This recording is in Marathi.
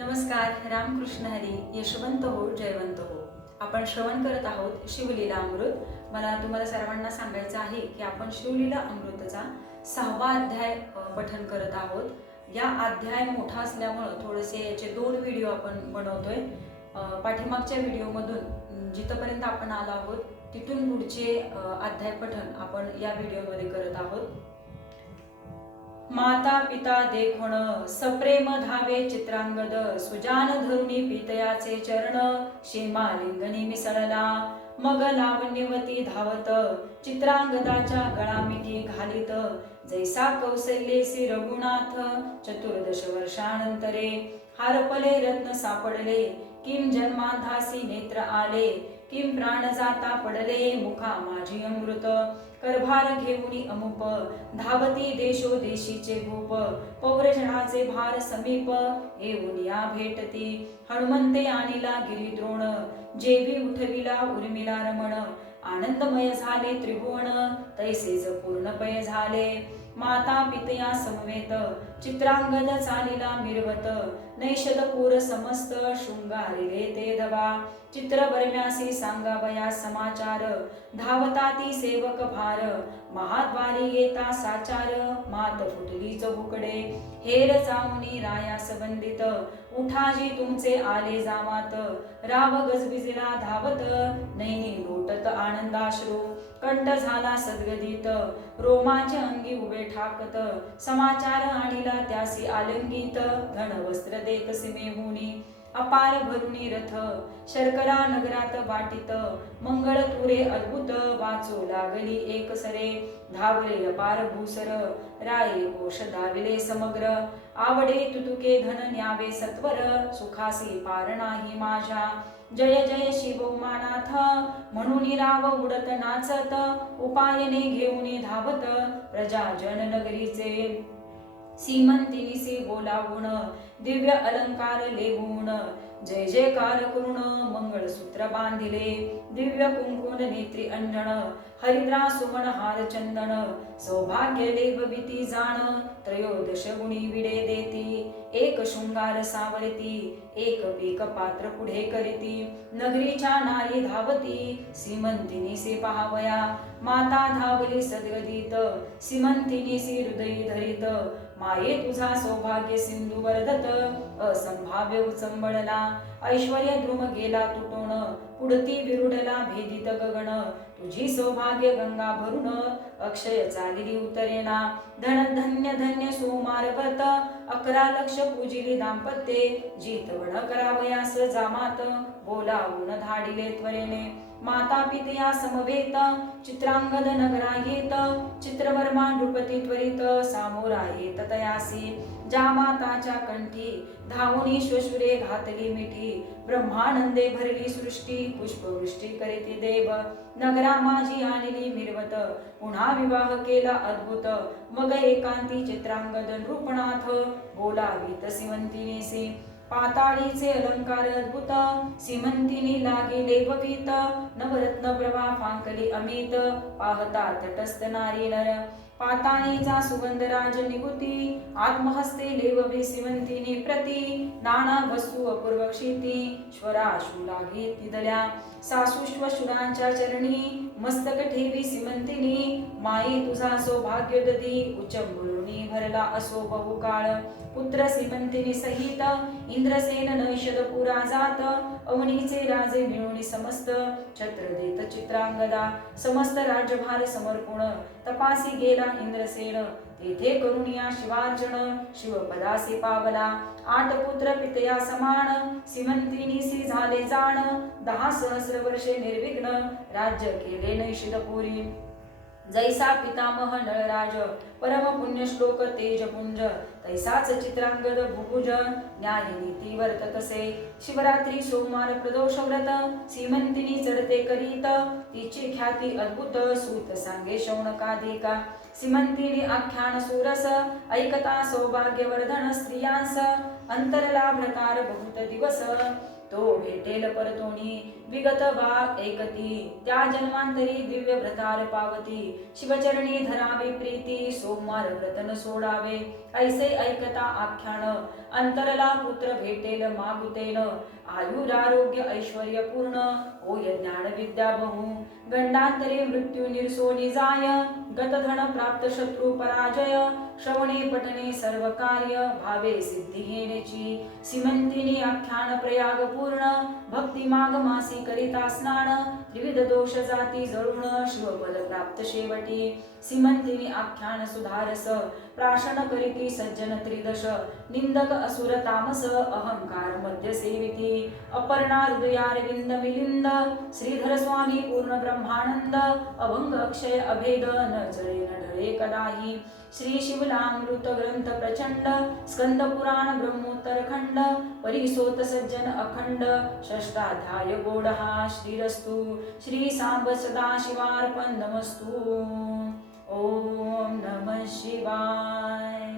नमस्कार. रामकृष्ण हरी. यशवंत हो, जयवंत हो. आपण श्रवण करत आहोत शिवलीला अमृत. मला तुम्हाला सर्वांना सांगायचं आहे की आपण शिवलीला अमृतचा 6वा अध्याय पठन करत आहोत. या अध्याय मोठा असल्यामुळं थोडेसे याचे 2 व्हिडिओ आपण बनवतोय. पाठीमागच्या व्हिडिओमधून जिथपर्यंत आपण आलो आहोत तिथून पुढचे अध्याय पठन आपण या व्हिडिओमध्ये करत आहोत. माता पिता देखोण सप्रेम धावे चित्रांगद, सुजान धरुणी पितयाचे चरण, शेमा लिंगणी मिसळला मग लावण्यवती धावत, चित्रांगदाच्या गळा मिठी घालीत, जैसा कौसल्येसी रघुनाथ, चतुर्दश वर्षानंतरे हारपले रत्न सापडले, किम जन्माधासी नेत्र आले, किम प्राण जाता पडले मुखा माझी अमृत, करभार घेऊनी अमुप, धावती देशोदेशीचे भूप, पौरजनाचे भार समीप, येऊन या भेटती, हनुमंते आणिला गिरिद्रोण, जेवी उठविला उर्मिला रमण, आनंदमय झाले त्रिभुवन, तैसेच पूर्णपय झाले, माता पितया समवेत, चित्रांगद चालिला मिरवत, नैषदपूर समस्त शृंगारिले ते दवा, चित्र बरम्यासी सांगावया समाचार, धावताती सेवक भार, महाद्वारी येता साचार, मात फुटली चौकडे, हेर चावणी रायास वंदित, उठाजी तुमचे आले जामात, राव गजबिजला धावत, नैनी लोटत आनंदाश्रू, कंठ झाला सद्गदित, रोमांच अंगी उभे ठाकत, समाचार आणिला त्यासी आलिंगित, धन वस्त्र देत सीमेहुनी, अपार भरुनी रथ, शर्करा नगरात वाटित, मंगळ तुरे अद्भुत, वाचू लागली एक सरे, धावले अपार भूसर, राये कोश दाविले समग्र, आवडे तुतुके धन न्यावे सत्वर, सुखासी पार नाही माझ्या, जय जय शिवोमानाथ, म्हणून राव उडत नाचत, उपायने घेऊन धावत, प्रजाजन नगरीचे सीमंतिनीसी बोलावून, दिव्य अलंकार लेवून, जय जयकार करुण मंगळसूत्र बांधिले, दिव्य कुंकुन नेत्री अंजन, हरिद्रा सुमन हार चंदन, सौभाग्य लेवविती जाण, त्रयोदश गुणी विडे देती, एक शृंगार सावरती, एक पीक पात्र पुढे करीती, नगरीच्या नारी धावती, सीमंतिनीसी पहावया, माता धावली सद्गदित, सीमंतिनीसी हृदयी धरित, माये तुझा सौभाग्य सिंधू वर्धत, असंभाव्य उचंबळला, ऐश्वर्य द्रुम गेला तुटून, पुढती विरुडला भेदित गगन, तुझी सौभाग्य गंगा भरून, अक्षय चालिली उतरेना, धन धन्य धन्य सुमारवत, 11 लक्ष पूजिली दाम्पत्ये, जितवण करावयास जामात, बोलावून धाडिले त्वरेने, माता पितया समवेत, चित्रांगद नगरा येत, चित्रवर्मा नृपती त्वरित, सामोरा येत तयासी, ज्या माताच्या कंठी धावुनी श्वशुरे घातली मिठी, ब्रह्मानंदे भरली सृष्टी, पुष्पवृष्टी करीती देव, नगरा माझी आणली मिरवत, पुन्हा विवाह केला अद्भुत, मग एकांती चित्रांगद नृपनाथ, बोलावीत सीमंतिनीसी, पाताळीचे अलंकार अद्भुत, सीमंतिनी लागी लेववीत, नवरत्न प्रभा फांकली अमित, पाहता तटस्थ नारी नर, पाताळीचा सुगंध राज निगुती, आत्महस्ते लेववी सीमंतिनी प्रती, नाना वस्तू अपूर्व क्षिती, श्वराशु लागी तिदल्या, सासुश्वशुरांच्या चरणी, मस्तक ठेवी सीमंतिनी, माई तुझा सौभाग्य ददी, उच्चंबुरुनी भरला असो बहुकाळ, पुत्र सीमंतिनी सहित, इंद्रसेन नैषदपुरा जात, अवनीचे राजे मिळवणी समस्त, छत्र देत चित्रांगदा, समस्त राज्यभार समर्पण, तपासी गेला इंद्रसेन, तेथे करुणिया शिवार्चन, शिवपदासी पावला, 8 पुत्र पितया समान, सीमंतिनीसी झाले जाण, 10 सहस्र वर्षे निर्विघ्न, राज्य केले नैषदपुरी, जैसा पितामह नळराज, परम पुण्य श्लोक तेजपुंज, तैसाच चित्रांगद भुभुज, न्याय नीती वर्ततसे, शिवरात्री सोमवार प्रदोष व्रत, सीमंतिनी चढते करीत, तिची ख्याती अद्भुत, सूत सांगे शौनकाधिका, सीमंतिनी आख्यान सुरस, ऐकता सौभाग्यवर्धन स्त्रियांस, अंतरला भ्रतार बहुत दिवस, तो भेटेल परतोणी विगत भाग ऐकती त्या जन्मांतरी दिव्य व्रतार पावती शिवचरणी धरावी प्रीती सोमवार व्रतन सोडावे ऐसे ऐकता आख्यान अंतरला पुत्र भेटेल मागुतेन आयुरारोग्य ऐश्वर्य पूर्ण होय ज्ञान विद्या बहु गंडांतरे मृत्यू निर्सोनी जाय गतधन प्राप्त शत्रू पराजय श्रवणे पठणे सर्व कार्य भावे सिद्धी घेण्याची सीमंतिनी आख्यान प्रयाग पूर्ण भक्ती माग मासी करिता स्नान त्रिविध दोष जाती जळून शिवपद प्राप्त शेवटी सीमंतिनी आख्यान सुधारस प्राशन करीती सज्जन त्रिदश निंदक असुर तामस अहंकार मध्य सेविती अपर्णा हृदयारविंद मिलिंद श्रीधर स्वामी पूर्ण ब्रह्मानंद अभंग अक्षय अभेद न जळे न ढळे कदाही श्री शिवनामृत ग्रंथ प्रचंड स्कंद पुराण ब्रह्मोत्तर खंड परिसोत सज्जन अखंड षष्टाध्याय गोडहा श्रीरस्तु श्री सांब सदा शिवार्पण नमस्तु ओम नमः शिवाय।